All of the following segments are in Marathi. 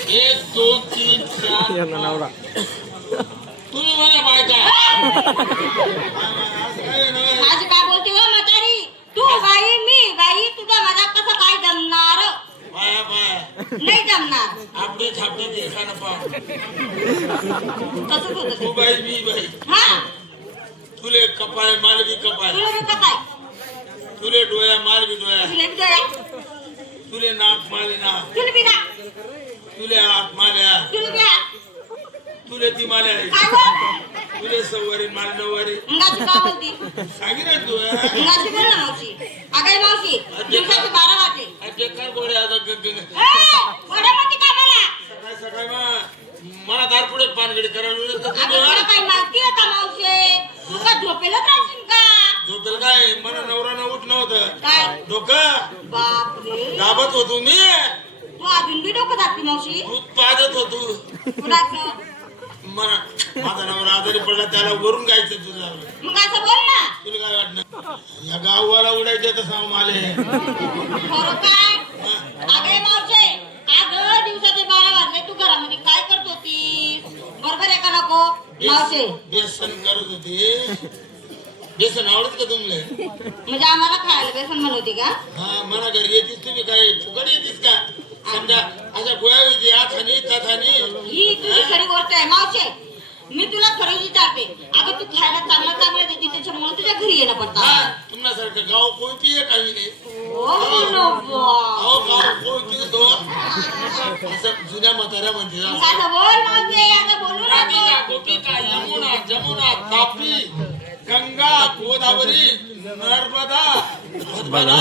1 2 3 4 नवरा तुम्ही म्हणा बायका आज काय बोलते हो म्हातारी तू बाई मी बाई तुझा माझा कसं काय जमणार बाया बाया नाही जमणार आपली छापी देखाना पा तसंच होतं तू ते. बाई मी बाई हा तुले कपाय माल बी कपाय तुला बी काय तुले डोया माल बी डोया तुला बी डोळा तुले नाक माले नाक तुला बी ना तुले हात माल्या तुला बी तुले ती माल्या काय हो तुले सवारी माल नवारी मुंगाची का बोलती सांगी ना तू मुंगाची बोल ना मावशी अगं मावशी दिवसाचे 12 वाजले डेक्कन गोडे आता वडा मोठी का मला सकाळी सकाळी मला दार पुढे पानगडी करायला अगं तुला काय माहिती आहे का मावशी तू का झोपेलच राहशील का झोपेल काय मला नवरा न उठ नव्हतं काय डोकं बापरे दाबत होतो मी तू अजून बी डोकं दाबती मावशी दूध पाजत होतो कुणाचं मला माझा नवरा आजारी पडला त्याला वरून गायचं तुझं मग असं बोल ना तुला काय वाटलं या गाववाला उडायचं तर सांग माले खरं काय अगे मावशे अगं दिवसाचे 12 वाजले तू घरामध्ये काय करत होतीस बरोबर आहे का नको मावशे बेसन करत होते बेसन आवडत का तुमले म्हणजे आम्हाला खायला बेसन बनवते का हा मला घरी येतीस तुम्ही काय फुकट येतीस का समजा अशा गोळ्या होती याथानी तथानी ही तुझी खरी गोष्ट आहे मावशे मी तुला खरं विचारते अगं तू खायला चांगलं चांगलं देते त्याच्यामुळे तुझ्या घरी येणं हा पडतं तुमच्यासारखं गाव कोणती आहे काही नाही हो नको अहो गाव कोणती तो असं जुन्या म्हाताऱ्या म्हणते मग असं बोल मावशे असं बोलू राधिका नको गोपिका यमुना जमुना तापी गंगा गोदावरी नर्मदा भद्रा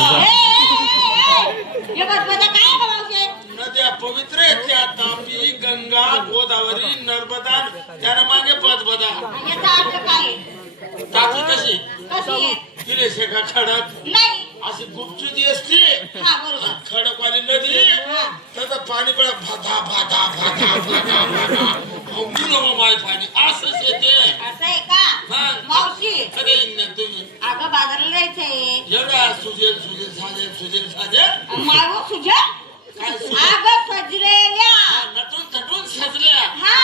हे बस काय आहे का मावशे नद्या पवित्र आहेत त्या तापी गंगा गोदावरी नर्मदा त्याला मागे पदबदा याचा अर्थ काय आहे? तापी कशी कशी आहे तिले शेखा खडक नाही अशी गुपचुदी असते हा बरोबर खडकवाली नदी त्याचं पाणी पडा भाता भाता भाता भाता भाता माय पाणी असंच येते असं आहे का हा. मावशी कधी येईन ना तुम्ही अगं बाजारला जायचंय एवढा सुजेल सुजेल साजेल मागो तुझ्या काय अगं सजलेल्या नटून थटून सजल्या हा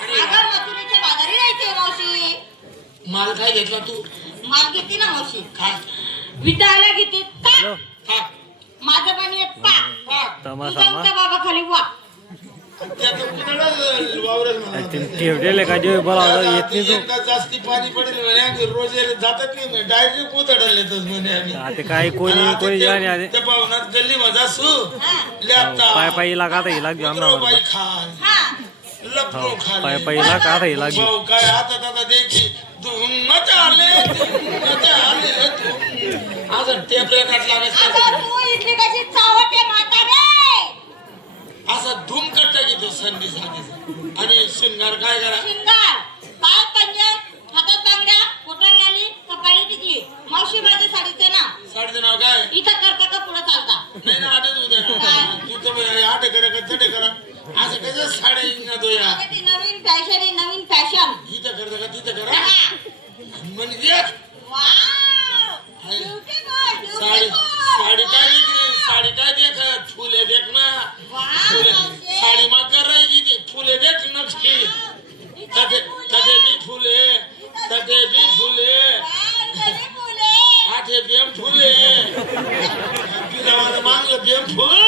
अगं मथुरेच्या बाजारी जायचंय मावशी माल काय घेतला तू माल घेते ना मावशी काय विटायला घेते हॅलो थाक माझं पाणी येत पा थाक तुझा उठा बाबा खाली वा त्याचं कुणाला वावरेल म्हणा ठेवलेले का जे बोलावं येत नाही तो एकदा जास्ती पाणी पडेल म्हणे आम्ही रोज जातात नाही म्हणे डायरेक्ट उतडायला येतात म्हणे आम्ही आता काही कोणी जाणे आले त्या पाहुण्यात गल्ली मजा सु हा लॅपटॉप पाय पायी लागा आता हिला घेऊन मित्र बाई खान हा लपनो खान पाय पायी लागा आता हिला घेऊन भाऊ काय हातात आता देखी धुम्मच आले आज टेप रेखाट लागायचं अगं तू इथली कशी चावटे म्हातारे असा धूम कट्टा घेतो संधी साधीचा आणि शिंगार काय करा शिंगार पाय पंजे हातात बांगड्या पोटाला लाली कपाळी टिकली मावशी माझ्या साडीचे ना साडीचं नाव काय इथं करता का पुढे चालता नाही ना आठच उद्या तू तर आठ करा का चटे करा असं कसं साड्या इंना तो या अगं ती नवीन फॅशन आहे नवीन फॅशन इथं करता का तिथं करा म्हणजे वाव ब्युटीफुल साडी साडी काय देखील साडी काय देख फुले देख ना फुले साडी मा कर रही थी फुले देख नक्की तटे भी फुले आठे बेम फुले पिलावाला मागलं बेम फुल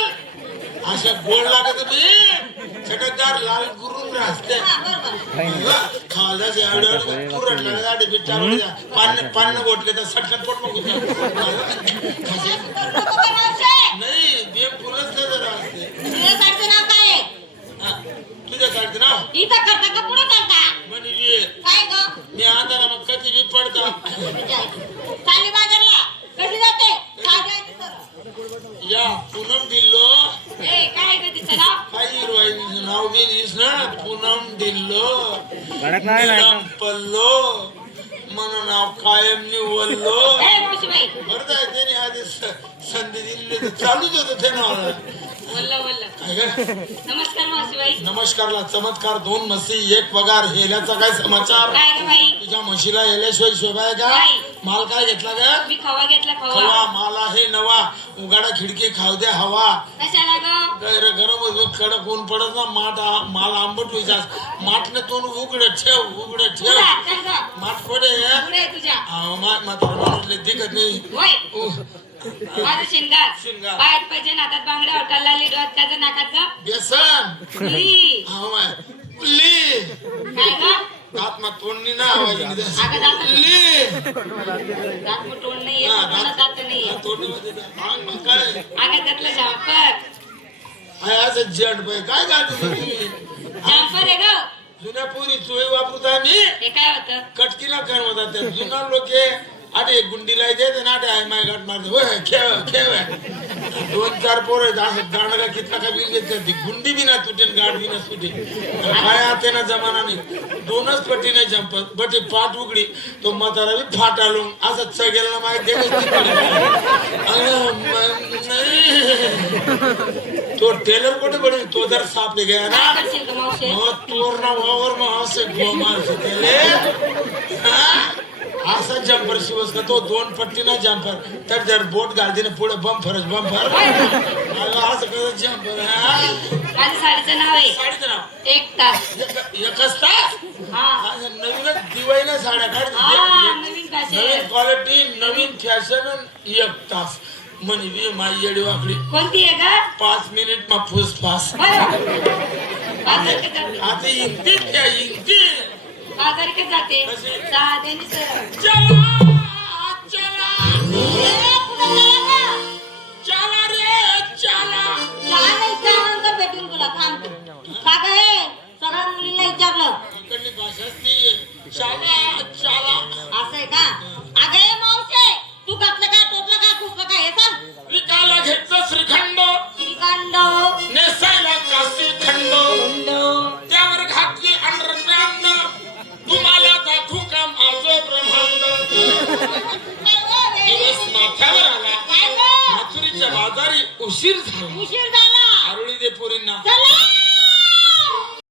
अशा गोड लागत मी चटकदार लाल गुरून राहते खायला पुरण लागत बिट्टा पान गोठले तर सटकन पोट मग नाही बेम फुलच जरा असते तुझ्या साडीचं नाव काय आहे तुझ्या काढते ना इथं करता का पुढे चालता म्हणजे काय ग मी आता मग कधी बी पडता चाली बाजारला कशी जाते काय जायचं तर या पूनम दिल्लो ए काय ग तिचं नाव काही हिरवाईचं नाव बी दिस ना पूनम दिल्लो गडक नाही ना नीलम पल्लो मन नाव कायम निवडलो ए मावशीबाई बरं आहे त्याने आधी संधी दिली चालूच होतं ते नाव वल्ल वल्ल. काय ग? नमस्कार मावशीबाई. नमस्कारला चमत्कार. 2 म्हशी 1 पगार. हेल्याचा काय समाचार? काय ग बाई? तुझ्या म्हशीला हेल्याशिवाय शोभा आहे का? नाही. माल काय घेतला ग? मी खवा घेतला खवा. खवा. माला हे नवा. उघडा खिडकी खाऊ दे हवा. कशाला ग? गरम होतो, कडक ऊन पडत ना माल आंबट व्हायचा. माठने तोंड उघडे ठेव तुझा, चल ग. माठ कोडे पुढे तुझ्या. म्हातारे दिखत नाही. होय. उह. माझं शिंगार. शिंगार. पायात पाहिजे नातात बांगड्या हॉटेलला डोळ्यात काजं नाकात ग. बेसन फुली. उल्ली काय ग? दात मा तोंडनी ना आवाज येते. अगं दात उल्ली दात मग तोंड नाही येत, तोंडात दात नाही येत. तोंडीमध्ये अंग मग काय अगं त्यातलं झापर. आहे असं जेंट बाई काय गाडी झापर आहे ग. जुन्या पोरी चोळी वापरतो आम्ही. हे काय होतं? कटकीला कर होता त्या जुना लोक अरे गुंडीला देते ना आय माय गाठ मारते होय खेळ 2-4 पोरं असं दांडगा कितला का बिल घेते ती गुंडी बी ना तुटेन गाठ बी ना सुटे काय आते ना जमाना नाही 2च पट्टीने जंपत बटे पाठ उघडी तो म्हातारा बी फाट आलो असं चगेल ना माहिती तो टेलर कुठे पडेल तो जर सापले गया ना काय करशील ग मावशे? मग तोर ना वावर मग असे गोमार असा जम्पर शिवस का तो 2 पट्टीना जम्पर तर जर बोट घालते ना पुढे बंफर असं कसं जम्पर माझ्या साडीचं नाव आहे साडीचं नाव 1 तास. एकच तास हा नवीनच दिवाळीला साड्या हा, काढ नवीन फॅशन. नवीन क्वालिटी नवीन फॅशन 1 तास म्हणजे माझी येडी वाकडी कोणती आहे ग? 5 मिनिट मा फुस फास बाजारकडे जाते. आता इंती त्या इंती बाजारकडे जाते. कशी? दाद्याने सरळ. चला चला भेटून तुला थांबतो का ग हे? सगळ्या मुलींना विचारलं इकडली भाषा ती शाला असं आहे का? अगे मावशे तू घातलं का टोपलं का खुपलं का हे सांग. विकायला घेतलं श्रीखंड श्रीखंड नेसायला काशी खंड त्यावर घातली अंडरग्राउंड तुम्हाला दाखवू का माझं ब्रह्मांड दिवस माथ्यावर आला काय ग? मथुरीच्या बाजारी उशीर झाला उशीर झाला. आरुळी दे पोरींना चला